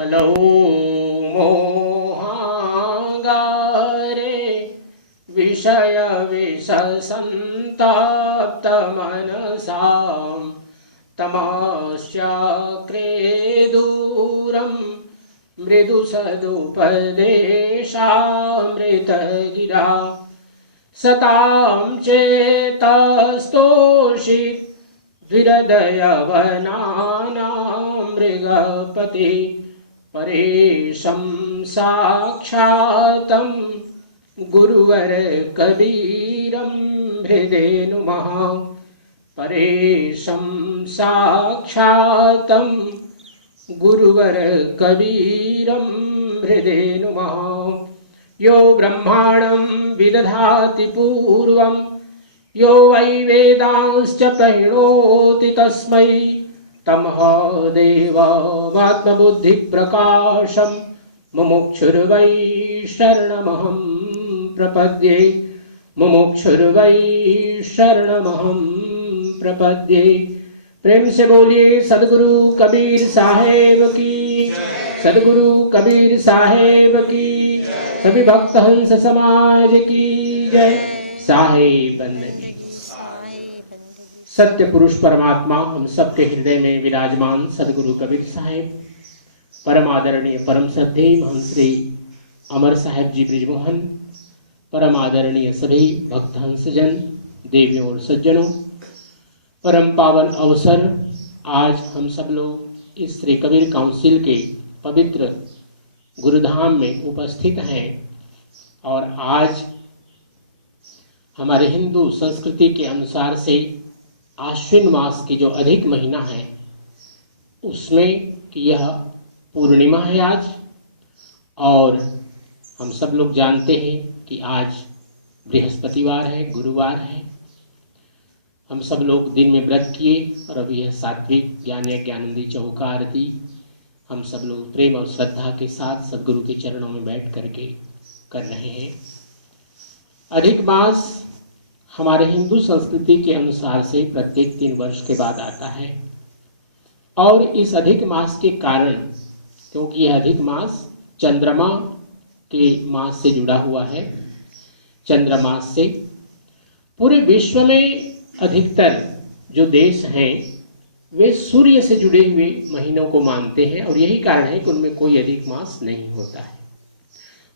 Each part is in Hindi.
कलहो मोहागारे विषय विषसंताप्त मनसां तमस्याक्रेदूरं मृदु सदुपदेशामृतगिरा सतां चेतस्तोषित द्विहृदयवनानां मृगपति परेशं साक्षातं गुरुवर कबीरं हृदे नुमः परेशं साक्षातं गुरुवर कबीरं हृदे नुमः यो ब्रह्माणं विदधाति पूर्वं यो वै वेदांश्च प्रणोति तस्मै तमः देवमात्मबुद्धिप्रकाशं मुमुक्षुर्वै शरणमहं प्रपद्ये मुमुक्षुर्वै शरणमहं प्रपद्ये। प्रेम से बोलिए सदगुरु कबीर साहेब की, सदगुरु कबीर साहेब की, सभी भक्त हंस समाज की जय। साहेब बंदगी। सत्य पुरुष परमात्मा हम सबके हृदय में विराजमान सदगुरु कबीर साहेब, परम आदरणीय परम श्रद्धेय महंत श्री अमर साहेब जी ब्रिजमोहन, परम आदरणीय सभी भक्त हंसजन, देवियों और सज्जनों, परम पावन अवसर आज हम सब लोग इस श्री कबीर काउंसिल के पवित्र गुरुधाम में उपस्थित हैं। और आज हमारे हिंदू संस्कृति के अनुसार से आश्विन मास की जो अधिक महीना है उसमें कि यह पूर्णिमा है आज। और हम सब लोग जानते हैं कि आज बृहस्पतिवार है, गुरुवार है। हम सब लोग दिन में व्रत किए और अभी यह सात्विक ज्ञान ज्ञानंदी चौका आरती हम सब लोग प्रेम और श्रद्धा के साथ सदगुरु के चरणों में बैठ करके कर रहे हैं। अधिक मास हमारे हिंदू संस्कृति के अनुसार से प्रत्येक 3 वर्ष के बाद आता है। और इस अधिक मास के कारण, क्योंकि यह अधिक मास चंद्रमा के मास से जुड़ा हुआ है, चंद्रमास से पूरे विश्व में अधिकतर जो देश हैं वे सूर्य से जुड़े हुए महीनों को मानते हैं और यही कारण है कि उनमें कोई अधिक मास नहीं होता है।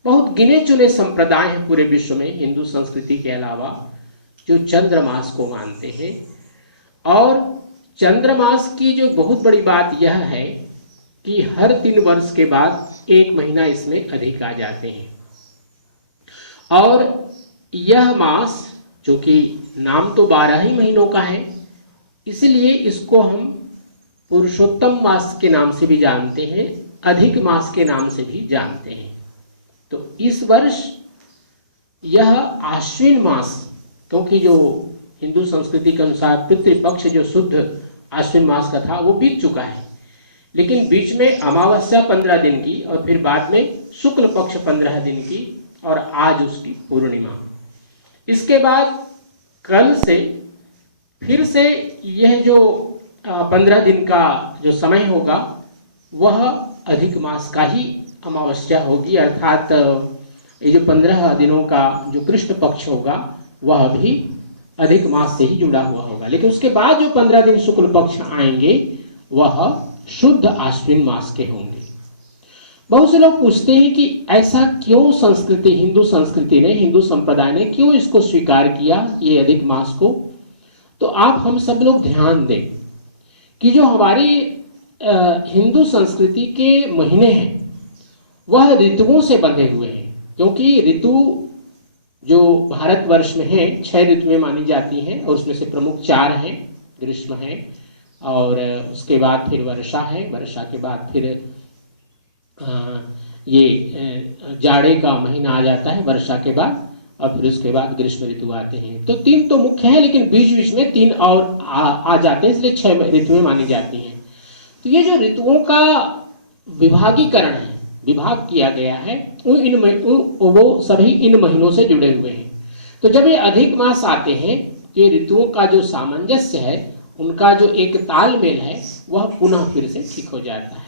बहुत गिने चुने संप्रदाय हैं पूरे विश्व में हिंदू संस्कृति के अलावा जो चंद्रमास को मानते हैं। और चंद्रमास की जो बहुत बड़ी बात यह है कि हर 3 वर्ष के बाद 1 महीना इसमें अधिक आ जाते हैं। और यह मास जो कि नाम तो 12 ही महीनों का है, इसलिए इसको हम पुरुषोत्तम मास के नाम से भी जानते हैं, अधिक मास के नाम से भी जानते हैं। तो इस वर्ष यह आश्विन मास, क्योंकि जो हिंदू संस्कृति के अनुसार पितृपक्ष जो शुद्ध आश्विन मास का था वो बीत चुका है, लेकिन बीच में अमावस्या 15 दिन की और फिर बाद में शुक्ल पक्ष 15 दिन की और आज उसकी पूर्णिमा। इसके बाद कल से फिर से यह जो 15 दिन का जो समय होगा वह अधिक मास का ही अमावस्या होगी, अर्थात ये जो 15 दिनों का जो कृष्ण पक्ष होगा वह भी अधिक मास से ही जुड़ा हुआ होगा। लेकिन उसके बाद जो 15 दिन शुक्ल पक्ष आएंगे वह शुद्ध आश्विन मास के होंगे। बहुत से लोग पूछते हैं कि ऐसा क्यों संस्कृति, हिंदू संस्कृति ने, हिंदू संप्रदाय ने क्यों इसको स्वीकार किया ये अधिक मास को। तो आप हम सब लोग ध्यान दें कि जो हमारी हिंदु संस्कृति के महीने हैं वह ऋतुओं से बंधे हुए हैं, क्योंकि ऋतु जो भारतवर्ष में है 6 ऋतुएं मानी जाती हैं और उसमें से प्रमुख 4 हैं। ग्रीष्म है और उसके बाद फिर वर्षा है, वर्षा के बाद फिर ये जाड़े का महीना आ जाता है वर्षा के बाद, और फिर उसके बाद ग्रीष्म ऋतु आते हैं। तो 3 तो मुख्य है, लेकिन बीच बीच में 3 और आ जाते हैं, इसलिए 6 ऋतुएं मानी जाती हैं। तो ये जो ऋतुओं का विभागीकरण है, विभाग किया गया है, वो सभी इन महीनों से जुड़े हुए हैं। तो जब ये अधिक मास आते हैं तो ये ऋतुओं का जो सामंजस्य है, उनका जो एक तालमेल है वह पुनः फिर से ठीक हो जाता है।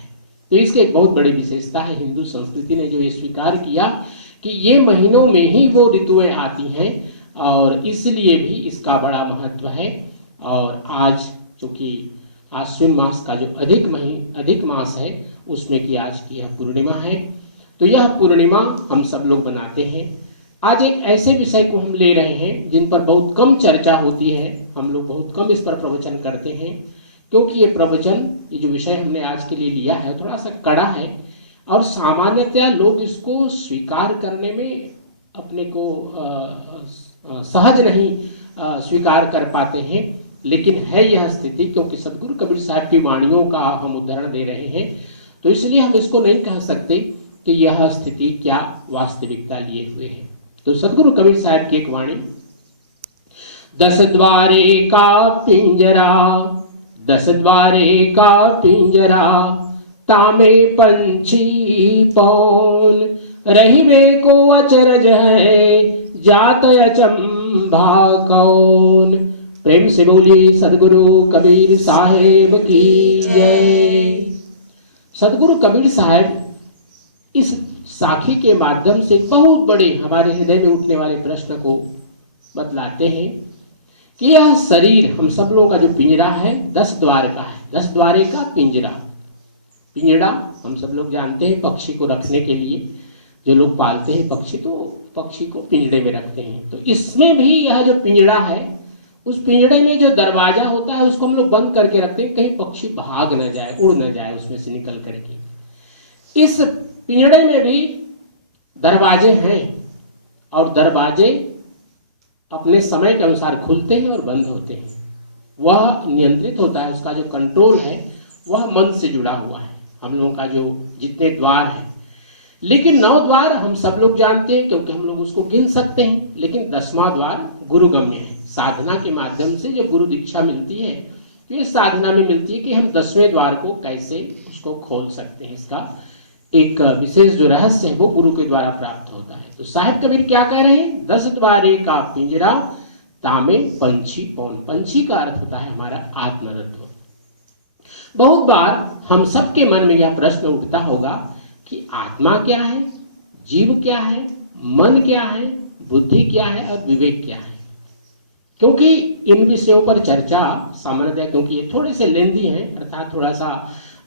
तो इसकी एक बहुत बड़ी विशेषता है। हिंदू संस्कृति ने जो ये स्वीकार किया कि ये महीनों में ही वो ऋतुएं आती हैं और इसलिए भी इसका बड़ा महत्व है। और आज चूँकि आश्विन मास का जो अधिक मास है उसमें कि आज की यह पूर्णिमा है, तो यह पूर्णिमा हम सब लोग बनाते हैं। आज एक ऐसे विषय को हम ले रहे हैं जिन पर बहुत कम चर्चा होती है, हम लोग बहुत कम इस पर प्रवचन करते हैं, क्योंकि ये प्रवचन, ये जो विषय हमने आज के लिए लिया है थोड़ा सा कड़ा है और सामान्यतः लोग इसको स्वीकार करने में अपने को सहज नहीं स्वीकार कर पाते हैं। लेकिन है यह स्थिति, क्योंकि सदगुरु कबीर साहब की वाणियों का हम उदाहरण दे रहे हैं, तो इसलिए हम इसको नहीं कह सकते कि यह स्थिति क्या वास्तविकता लिए हुए है। तो सदगुरु कबीर साहब की एक वाणी, 10 द्वारे का पिंजरा, 10 द्वारे का पिंजरा, तामे पंछी पौन, रहिबे को अचरज है, जात अचंभा कौन। प्रेम से बोलिए सदगुरु कबीर साहेब की जय। सदगुरु कबीर साहब इस साखी के माध्यम से बहुत बड़े हमारे हृदय में उठने वाले प्रश्न को बतलाते हैं कि यह शरीर हम सब लोगों का जो पिंजरा है 10 द्वार का है, 10 द्वारे का पिंजरा। पिंजरा हम सब लोग जानते हैं पक्षी को रखने के लिए, जो लोग पालते हैं पक्षी तो पक्षी को पिंजरे में रखते हैं। तो इसमें भी यह जो पिंजरा है, उस पिंजरे में जो दरवाजा होता है उसको हम लोग बंद करके रखते हैं, कहीं पक्षी भाग न जाए, उड़ न जाए उसमें से निकल करके। इस पिंजरे में भी दरवाजे हैं और दरवाजे अपने समय के अनुसार खुलते हैं और बंद होते हैं। वह नियंत्रित होता है, उसका जो कंट्रोल है वह मन से जुड़ा हुआ है। हम लोगों का जो जितने द्वार हैं, लेकिन 9 द्वार हम सब लोग जानते हैं क्योंकि हम लोग उसको गिन सकते हैं, लेकिन 10वां द्वार गुरुगम्य है। साधना के माध्यम से जो गुरु दीक्षा मिलती है, ये साधना में मिलती है कि हम 10वें द्वार को कैसे उसको खोल सकते हैं। इसका एक विशेष जो रहस्य है वो गुरु के द्वारा प्राप्त होता है। तो साहिब कबीर क्या कह रहे हैं, 10 द्वारे का पिंजरा, तामे पंछी पौन। पंछी का अर्थ होता है हमारा आत्मतत्व। बहुत बार हम सबके मन में यह प्रश्न उठता होगा कि आत्मा क्या है, जीव क्या है, मन क्या है, बुद्धि क्या है और विवेक क्या है। क्योंकि इन विषयों पर चर्चा सामान्यतः, क्योंकि ये थोड़े से लेंदी हैं, अर्थात थोड़ा सा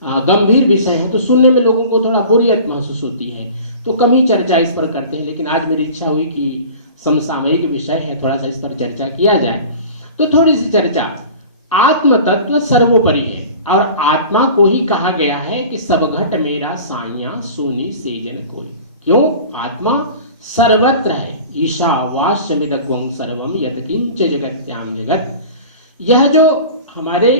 गंभीर विषय है, तो सुनने में लोगों को थोड़ा बोरियत महसूस होती है, तो कम ही चर्चा इस पर करते हैं। लेकिन आज मेरी इच्छा हुई कि समसामयिक विषय है, थोड़ा सा इस पर चर्चा किया जाए। तो थोड़ी सी चर्चा, आत्म तत्व सर्वोपरि है और आत्मा को ही कहा गया है कि सब घट मेरा साइया सुनी सेजन कोई। क्यों? आत्मा सर्वत्र है। ईशावास्यमिदग्वं सर्वम यत्किंच जगत्याम जगत। यह जो हमारे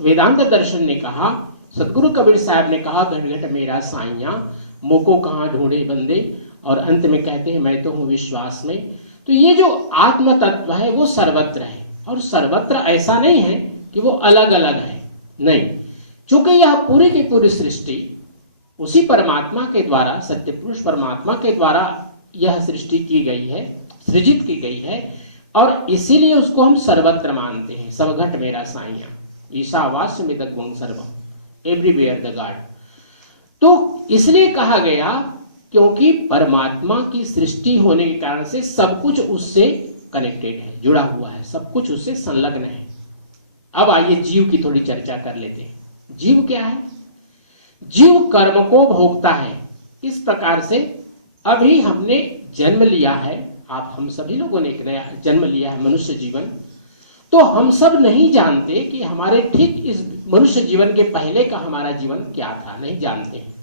वेदांत दर्शन ने कहा, सदगुरु कबीर साहब ने कहा, घट घट मेरा साइया, मोको कहाँ ढूंढे बंदे, और अंत में कहते हैं मैं तो हूँ विश्वास में। तो ये जो आत्म तत्व है वो सर्वत्र है, और सर्वत्र ऐसा नहीं है कि वो अलग अलग है, नहीं। चूंकि यह पूरी की पूरी सृष्टि उसी परमात्मा के द्वारा, सत्य पुरुष परमात्मा के द्वारा यह सृष्टि की गई है, सृजित की गई है, और इसीलिए उसको हम सर्वत्र मानते हैं। सब घट मेरा साइया, ईशावास्यमिदग्वं सर्वम, एवरीवेयर द गॉड। तो इसलिए कहा गया क्योंकि परमात्मा की सृष्टि होने के कारण से सब कुछ उससे कनेक्टेड है, जुड़ा हुआ है, सब कुछ उससे संलग्न है। अब आइए जीव की थोड़ी चर्चा कर लेते हैं। जीव क्या है? जीव कर्म को भोगता है। इस प्रकार से अभी हमने जन्म लिया है, आप हम सभी लोगों ने एक नया जन्म लिया है, मनुष्य जीवन। तो हम सब नहीं जानते कि हमारे ठीक इस मनुष्य जीवन के पहले का हमारा जीवन क्या था, नहीं जानते हैं।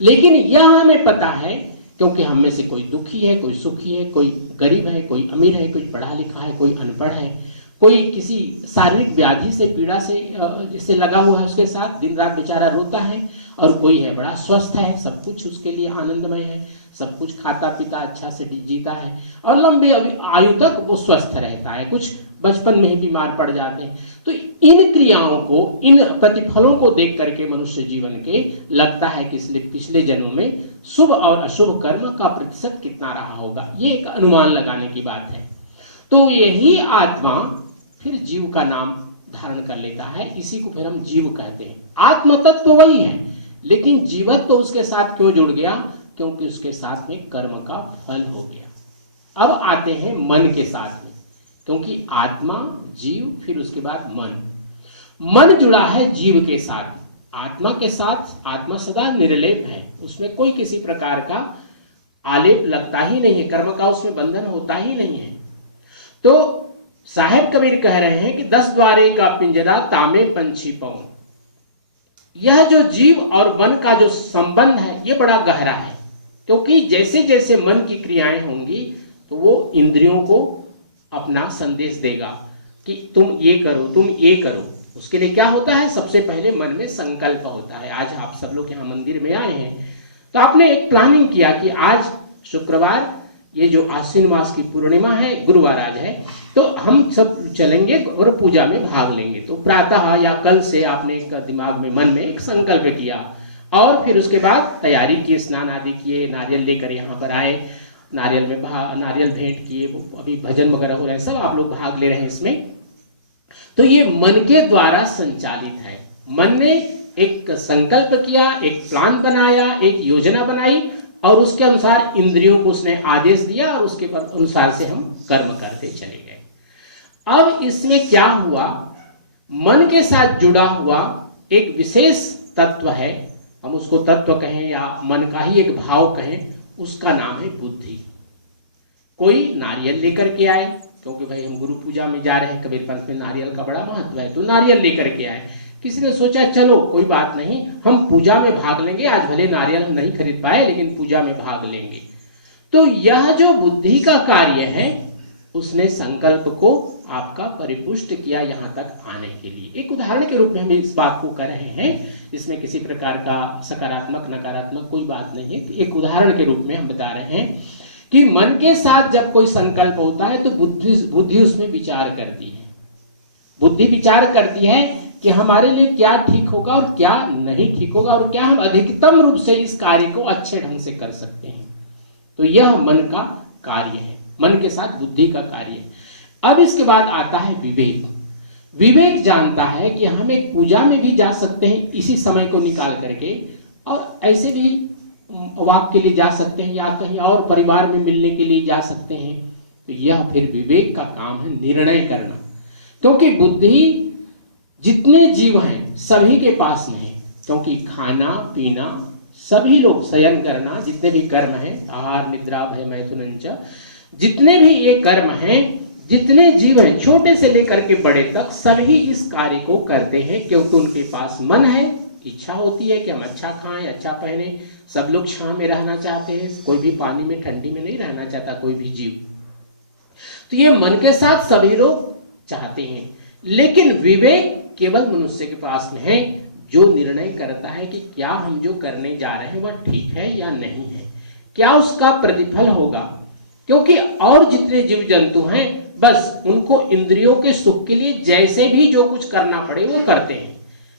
लेकिन यह हमें पता है क्योंकि हम में से कोई दुखी है, कोई सुखी है, कोई गरीब है, कोई अमीर है, कोई पढ़ा लिखा है, कोई अनपढ़ है, कोई किसी शारीरिक व्याधि से पीड़ा से लगा हुआ है, उसके साथ दिन रात बेचारा रोता है, और कोई है बड़ा स्वस्थ है, सब कुछ उसके लिए आनंदमय है, सब कुछ खाता पीता अच्छा से जीता है और लंबे आयु तक वो स्वस्थ रहता है। कुछ बचपन में ही बीमार पड़ जाते हैं। तो इन क्रियाओं को, इन प्रतिफलों को देख करके मनुष्य जीवन के लगता है कि इसलिए पिछले जन्मों में शुभ और अशुभ कर्म का प्रतिशत कितना रहा होगा, ये एक अनुमान लगाने की बात है। तो यही आत्मा फिर जीव का नाम धारण कर लेता है, इसी को फिर हम जीव कहते हैं। आत्म तत्व वही है, लेकिन जीवत तो उसके साथ क्यों जुड़ गया? क्योंकि उसके साथ में कर्म का फल हो गया। अब आते हैं मन के साथ में, क्योंकि आत्मा, जीव, फिर उसके बाद मन। मन जुड़ा है जीव के साथ, आत्मा के साथ। आत्मा सदा निर्लेप है, उसमें कोई किसी प्रकार का आलेप लगता ही नहीं है, कर्म का उसमें बंधन होता ही नहीं है। तो साहेब कबीर कह रहे हैं कि 10 द्वारे का पिंजरा तामे पंछी पौन। यह जो जीव और मन का जो संबंध है ये बड़ा गहरा है, क्योंकि जैसे जैसे मन की क्रियाएं होंगी तो वो इंद्रियों को अपना संदेश देगा कि तुम ये करो, तुम ये करो। उसके लिए क्या होता है? सबसे पहले मन में संकल्प होता है। आज आप सब लोग यहाँ मंदिर में आए हैं तो आपने एक प्लानिंग किया कि आज शुक्रवार, ये जो आश्विन मास की पूर्णिमा है, गुरुवार आज है, तो हम सब चलेंगे और पूजा में भाग लेंगे। तो प्रातः या कल से आपने एक दिमाग में, मन में एक संकल्प किया और फिर उसके बाद तैयारी की, स्नान आदि किए, नारियल लेकर यहाँ पर आए, नारियल में नारियल भेंट किए, अभी भजन वगैरह हो रहे हैं, सब आप लोग भाग ले रहे हैं इसमें। तो ये मन के द्वारा संचालित है। मन ने एक संकल्प किया, एक प्लान बनाया, एक योजना बनाई और उसके अनुसार इंद्रियों को उसने आदेश दिया और उसके अनुसार से हम कर्म करते चले गए। अब इसमें क्या हुआ? मन के साथ जुड़ा हुआ एक विशेष तत्व है, हम उसको तत्व कहें या मन का ही एक भाव कहें, उसका नाम है बुद्धि। कोई नारियल लेकर के आए, क्योंकि भाई हम गुरु पूजा में जा रहे हैं, कबीर पंथ में नारियल का बड़ा महत्व है, तो नारियल लेकर के आए। किसी ने सोचा चलो कोई बात नहीं, हम पूजा में भाग लेंगे, आज भले नारियल हम नहीं खरीद पाए लेकिन पूजा में भाग लेंगे। तो यह जो बुद्धि का कार्य है उसने संकल्प को आपका परिपुष्ट किया यहाँ तक आने के लिए। एक उदाहरण के रूप में हम इस बात को कर रहे हैं, इसमें किसी प्रकार का सकारात्मक नकारात्मक कोई बात नहीं है। एक उदाहरण के रूप में हम बता रहे हैं कि मन के साथ जब कोई संकल्प होता है तो बुद्धि उसमें विचार करती है। बुद्धि विचार करती है कि हमारे लिए क्या ठीक होगा और क्या नहीं ठीक होगा और क्या हम अधिकतम रूप से इस कार्य को अच्छे ढंग से कर सकते हैं। तो यह मन का कार्य है, मन के साथ बुद्धि का कार्य है। अब इसके बाद आता है विवेक। विवेक जानता है कि हम एक पूजा में भी जा सकते हैं इसी समय को निकाल करके, और ऐसे भी वॉक के लिए जा सकते हैं या कहीं और परिवार में मिलने के लिए जा सकते हैं। तो यह फिर विवेक का काम है, निर्णय करना। क्योंकि बुद्धि जितने जीव हैं सभी के पास में है, क्योंकि खाना पीना, सभी लोग शयन करना, जितने भी कर्म हैं, आहार निद्रा भय मैथुनंच, जितने भी ये कर्म हैं, जितने जीव हैं छोटे से लेकर के बड़े तक, सभी इस कार्य को करते हैं क्योंकि उनके पास मन है, इच्छा होती है कि हम अच्छा खाएं, अच्छा पहने। सब लोग छांव में रहना चाहते हैं, कोई भी पानी में ठंडी में नहीं रहना चाहता, कोई भी जीव। तो ये मन के साथ सभी लोग चाहते हैं, लेकिन विवेक केवल मनुष्य के पास में है, जो निर्णय करता है कि क्या हम जो करने जा रहे हैं वह ठीक है या नहीं है, क्या उसका प्रतिफल होगा। क्योंकि और जितने जीव जंतु हैं बस उनको इंद्रियों के सुख के लिए जैसे भी जो कुछ करना पड़े वो करते हैं,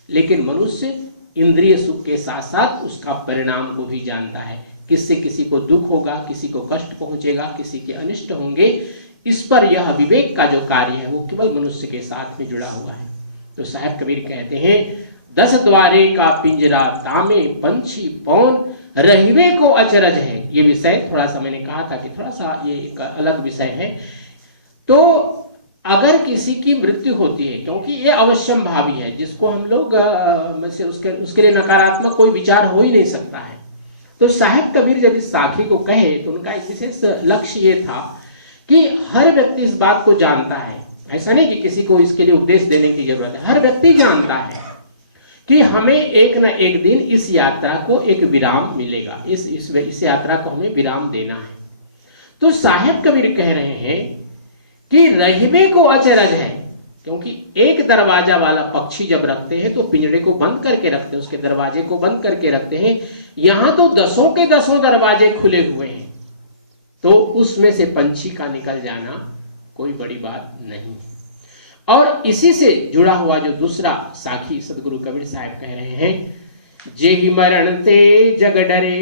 लेकिन मनुष्य इंद्रिय सुख के साथ साथ उसका परिणाम को भी जानता है। किससे किसी को दुख होगा, किसी को कष्ट पहुंचेगा, किसी के अनिष्ट होंगे। इस पर यह विवेक का जो कार्य है वो केवल मनुष्य के साथ में जुड़ा हुआ है। तो साहब कबीर कहते हैं 10 द्वारे का पिंजरा तामे पंछी पौन, रहिवे को अचरज है। ये विषय थोड़ा सा मैंने कहा था कि थोड़ा सा ये एक अलग विषय है। तो अगर किसी की मृत्यु होती है, क्योंकि ये अवश्यम भावी है, जिसको हम लोग उसके लिए नकारात्मक कोई विचार हो ही नहीं सकता है। तो साहब कबीर जब इस साखी को कहे तो उनका एक विशेष लक्ष्य ये था कि हर व्यक्ति इस बात को जानता है, ऐसा नहीं कि किसी को इसके लिए उपदेश देने की जरूरत है, हर व्यक्ति जानता है कि हमें एक न एक दिन इस यात्रा को एक विराम मिलेगा, इस यात्रा को हमें विराम देना है। तो साहब कबीर कह रहे हैं कि रहिबे को अचरज है, क्योंकि एक दरवाजा वाला पक्षी जब रखते हैं तो पिंजरे को बंद करके रखते हैं, उसके दरवाजे को बंद करके रखते हैं। यहां तो 10 के 10 दरवाजे खुले हुए हैं, तो उसमें से पंछी का निकल जाना कोई बड़ी बात नहीं है। और इसी से जुड़ा हुआ जो दूसरा साखी सदगुरु कबीर साहब कह रहे हैं, जेहि मरण ते जग डरे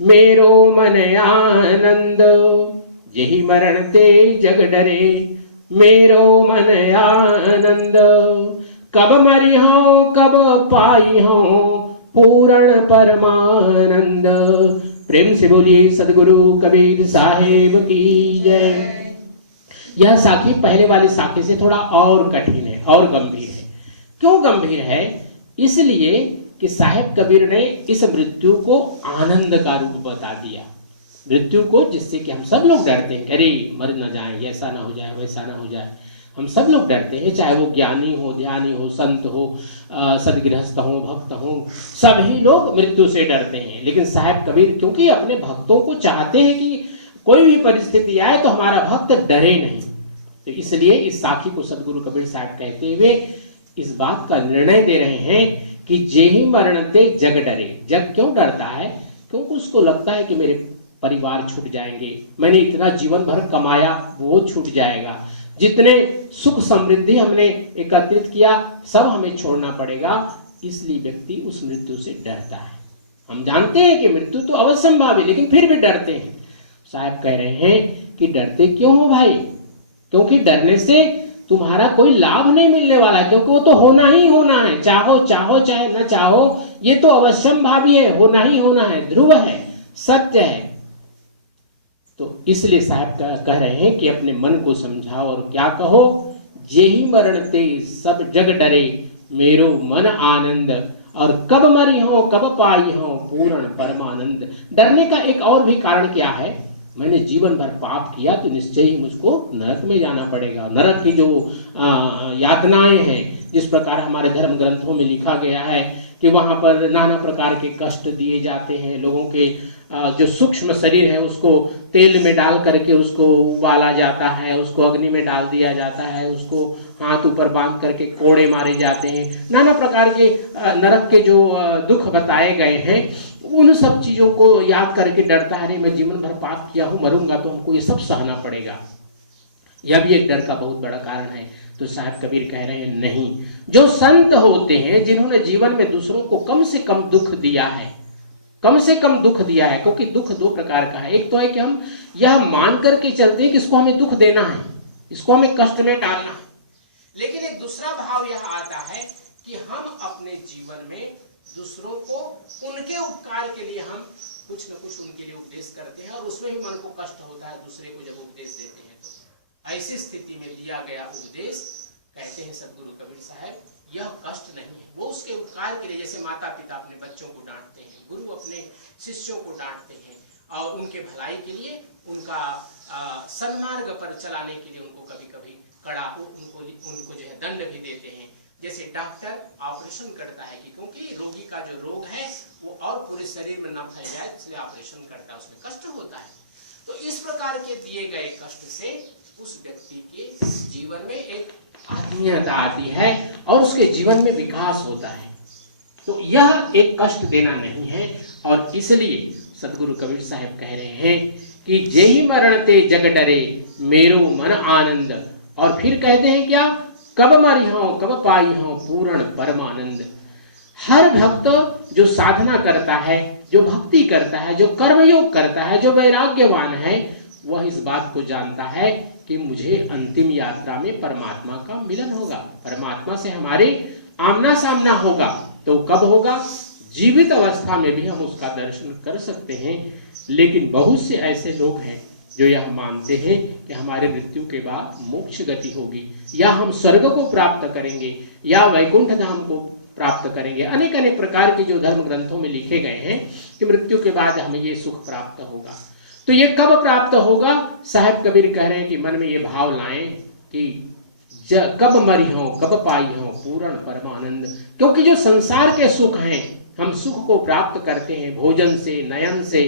मेरो मन आनंद, जेहि मरण ते जग डरे मेरो मन आनंद, कब मरी हो कब पाई हो पूर्ण परमानंद। प्रेम से बोलिए सदगुरु कबीर साहेब की जय। यह साखी पहले वाली साखी से थोड़ा और कठिन है और गंभीर है। क्यों गंभीर है? इसलिए कि साहेब कबीर ने इस मृत्यु को आनंद का रूप बता दिया। मृत्यु को जिससे कि हम सब लोग डरते हैं, अरे मर न जाए, ऐसा ना हो जाए, वैसा ना हो जाए, हम सब लोग डरते हैं, चाहे वो ज्ञानी हो, ध्यानी हो, संत हो, सदगृहस्थ हो, भक्त हो, सभी लोग मृत्यु से डरते हैं। लेकिन साहेब कबीर क्योंकि अपने भक्तों को चाहते हैं कि कोई भी परिस्थिति आए तो हमारा भक्त डरे नहीं, तो इसलिए इस साखी को सदगुरु कबीर साहब कहते हुए इस बात का निर्णय दे रहे हैं कि जेहि मरणते जग डरे। जग क्यों डरता है? क्योंकि उसको लगता है कि मेरे परिवार छूट जाएंगे, मैंने इतना जीवन भर कमाया वो छूट जाएगा, जितने सुख समृद्धि हमने एकत्रित किया सब हमें छोड़ना पड़ेगा। इसलिए व्यक्ति उस मृत्यु से डरता है। हम जानते हैं कि मृत्यु तो अवश्यंभावी है, लेकिन फिर भी डरते हैं। साहब कह रहे हैं कि डरते क्यों हो भाई? क्योंकि डरने से तुम्हारा कोई लाभ नहीं मिलने वाला, क्योंकि वो तो होना ही होना है, चाहो चाहो चाहे न चाहो, ये तो अवश्यंभावी है, होना ही होना है, ध्रुव है, सत्य है। तो इसलिए साहब कह रहे हैं कि अपने मन को समझाओ और क्या कहो, जेहि मरणते सब जग डरे मेरो मन आनंद, और कब मरी हो कब पाई हो पूर्ण परमानंद। डरने का एक और भी कारण क्या है? मैंने जीवन भर पाप किया तो निश्चय ही मुझको नरक में जाना पड़ेगा। नरक की जो यातनाएं हैं, जिस प्रकार हमारे धर्म ग्रंथों में लिखा गया है कि वहां पर नाना प्रकार के कष्ट दिए जाते हैं, लोगों के जो सूक्ष्म शरीर है उसको तेल में डाल करके उसको उबाला जाता है, उसको अग्नि में डाल दिया जाता है, उसको हाथ ऊपर बांध करके कोड़े मारे जाते हैं, नाना प्रकार के नरक के जो दुख बताए गए हैं, उन सब चीजों को याद करके डरता है, नहीं मैं जीवन भर पाप किया हूं, मरूंगा तो हमको ये सब सहना पड़ेगा। यह भी एक डर का बहुत बड़ा कारण है। तो साहब कबीर कह रहे हैं नहीं, जो संत होते हैं जिन्होंने जीवन में दूसरों को कम से कम दुख दिया है, कम से कम दुख दिया है, क्योंकि दुख दो प्रकार का है। एक तो है कि हम यह मान करके चलते हैं कि इसको हमें दुख देना है, इसको हमें कष्ट में डालना है, लेकिन एक दूसरा भाव यह आता है कि हम अपने जीवन में दूसरों को उनके उपकार के लिए हम कुछ न कुछ उनके लिए उपदेश करते हैं, और उसमें भी मन को कष्ट होता है दूसरे को जब उपदेश देते हैं। तो ऐसी स्थिति में दिया गया उपदेश, कहते हैं सदगुरु कबीर साहब, यह कष्ट नहीं है, वो उसके उपकार के लिए। जैसे माता पिता अपने बच्चों को डांटते हैं, गुरु अपने शिष्यों को डांटते हैं और उनके भलाई के लिए, उनका सन्मार्ग पर चलाने के लिए उनको कभी कभी कड़ा उनको जो है दंड भी देते हैं। जैसे डॉक्टर ऑपरेशन करता है कि क्योंकि रोगी का जो रोग है वो और पूरे शरीर में न फैल जाए, इसलिए ऑपरेशन करता है, उसमें कष्ट होता है। तो इस प्रकार के दिए गए कष्ट से उस व्यक्ति के जीवन में एक आत्मीयता आती है और उसके जीवन में विकास होता है। तो यह एक कष्ट देना नहीं है, और इसलिए सदगुरु कबीर साहब कह रहे हैं कि जेहि मरणते जग डरे मेरो मन आनंद। और फिर कहते हैं क्या, कब मरी हो कब पाई हो पूर्ण परमानंद। हर भक्त जो साधना करता है, जो भक्ति करता है, जो कर्मयोग करता है, जो वैराग्यवान है, वह इस बात को जानता है कि मुझे अंतिम यात्रा में परमात्मा का मिलन होगा, परमात्मा से हमारे आमना सामना होगा। तो कब होगा? जीवित अवस्था में भी हम उसका दर्शन कर सकते हैं। लेकिन बहुत से ऐसे लोग हैं जो यह मानते हैं कि हमारे मृत्यु के बाद मोक्ष गति होगी, या हम स्वर्ग को प्राप्त करेंगे, या वैकुंठ धाम को प्राप्त करेंगे। अनेक अनेक प्रकार के जो धर्म ग्रंथों में लिखे गए हैं कि मृत्यु के बाद हमें ये सुख प्राप्त होगा। तो ये कब प्राप्त होगा? साहब कबीर कह रहे हैं कि मन में ये भाव लाएं कि कब मरी हो कब पाई हो पूर्ण परमानंद। क्योंकि जो संसार के सुख हैं, हम सुख को प्राप्त करते हैं भोजन से, नयन से,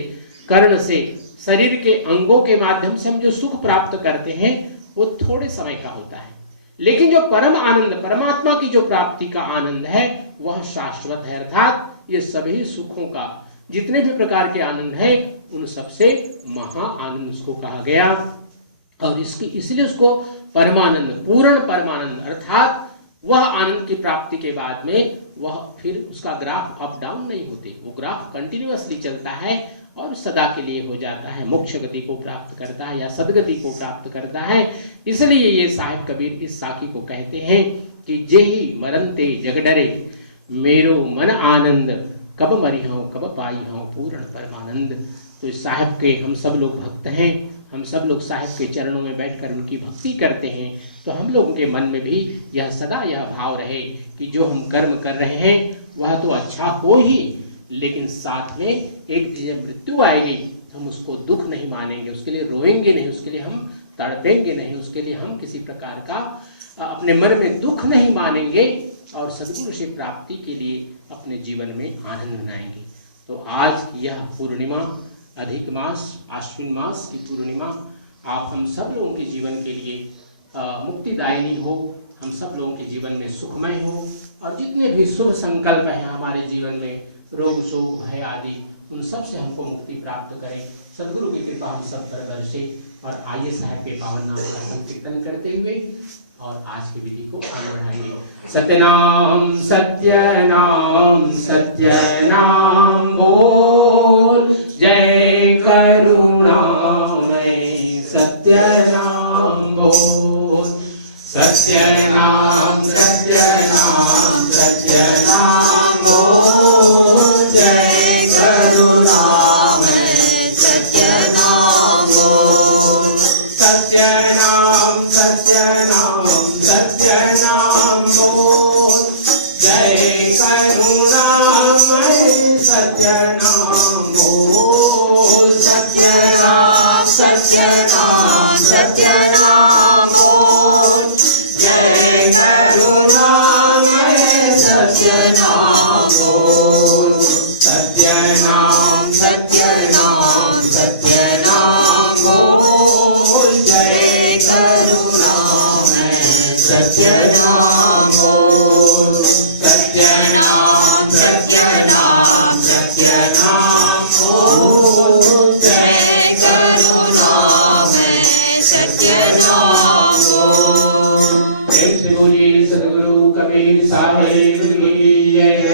कर्ण से, शरीर के अंगों के माध्यम से हम जो सुख प्राप्त करते हैं वो थोड़े समय का होता है। लेकिन जो परम आनंद, परमात्मा की जो प्राप्ति का आनंद है, वह शाश्वत है। अर्थात ये सभी सुखों का, जितने भी प्रकार के आनंद है, उन सबसे महा आनंद उसको कहा गया। और इसलिए उसको परमानंद, पूर्ण परमानंद, अर्थात वह आनंद की प्राप्ति के बाद में वह फिर उसका ग्राफ अप डाउन नहीं होते, वो ग्राफ कंटिन्यूअसली चलता है और सदा के लिए हो जाता है, मोक्ष गति को प्राप्त करता है या सदगति को प्राप्त करता है। इसलिए ये साहिब कबीर इस साखी को कहते हैं कि जेहि मरनते जग डरे मेरो मन आनंद, कब मरी हों कब पाई हों पूर्ण परमानंद। तो इस साहब के हम सब लोग भक्त हैं, हम सब लोग साहब के चरणों में बैठकर उनकी भक्ति करते हैं। तो हम लोगों के मन में भी यह सदा यह भाव रहे कि जो हम कर्म कर रहे हैं वह तो अच्छा हो ही, लेकिन साथ में एक जब मृत्यु आएगी तो हम उसको दुख नहीं मानेंगे, उसके लिए रोएंगे नहीं, उसके लिए हम तड़पेंगे नहीं, उसके लिए हम किसी प्रकार का अपने मन में दुख नहीं मानेंगे और सद्गुरु से प्राप्ति के लिए अपने जीवन में आनंद मनाएंगे। तो आज की यह पूर्णिमा, अधिक मास आश्विन मास की पूर्णिमा आप हम सब लोगों के जीवन के लिए मुक्तिदायिनी हो, हम सब लोगों के जीवन में सुखमय हो और जितने भी शुभ संकल्प हैं हमारे जीवन में, रोग शोक भय आदि, उन सब से हमको मुक्ति प्राप्त करें। सद्गुरु की कृपा हम सब पर बरसे। और आइए साहब के पावन नाम का संकीर्तन करते हुए और आज की विधि को आगे बढ़ाएंगे। सत्यनाम सत्यनाम सत्यनाम बोल, जय करुणामय सत्यनाम बोल। सत्यनाम सत्यनाम सत्यनाम बोल, जय करुणामय सत्यनाम बोल। सत्यनाम सत्यनाम सत्यनाम बोल, जय करुणामय सत्यनाम बोल। सत्यनाम सत्यनाम सत्यनाम बोल, जय करुणामय सत्यनाम बोल। सत्यनाम सत्यनाम सत्यनाम बोल, जय करुणामय सत्यनाम बोल। सत्यनाम सत्यनाम सत्यनाम बोल, जय करुणामय सत्यनाम बोल। प्रेम से बोलिए सद्गुरु कबीर साहेब की